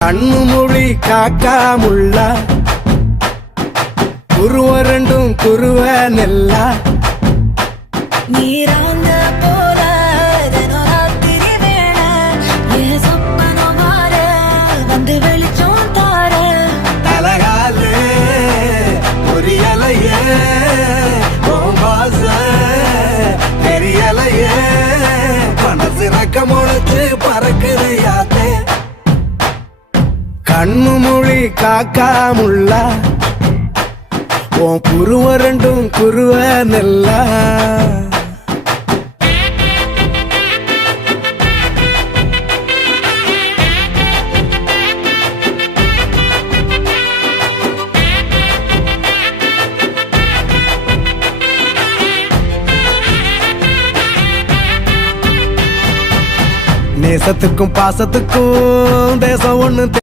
கண்ணு மொழி காக்காமுள்ள குருவரண்டும் குருவ நெல்லா நீராங்க போல ராத்திரி வேண என் சொப்பனம் மாற வந்து வெளிச்சம் தார தலகாலே பொரியலையே ஓம்பாச தெரியலையே மனசு ரக்க முளைச்சு பறக்குது யாத்தே கண்ணு மொழி காக்காமுள்ள உன் குருவரண்டும் குருவ நெல்லா நேசத்துக்கும் பாசத்துக்கும் தேசம் ஒண்ணு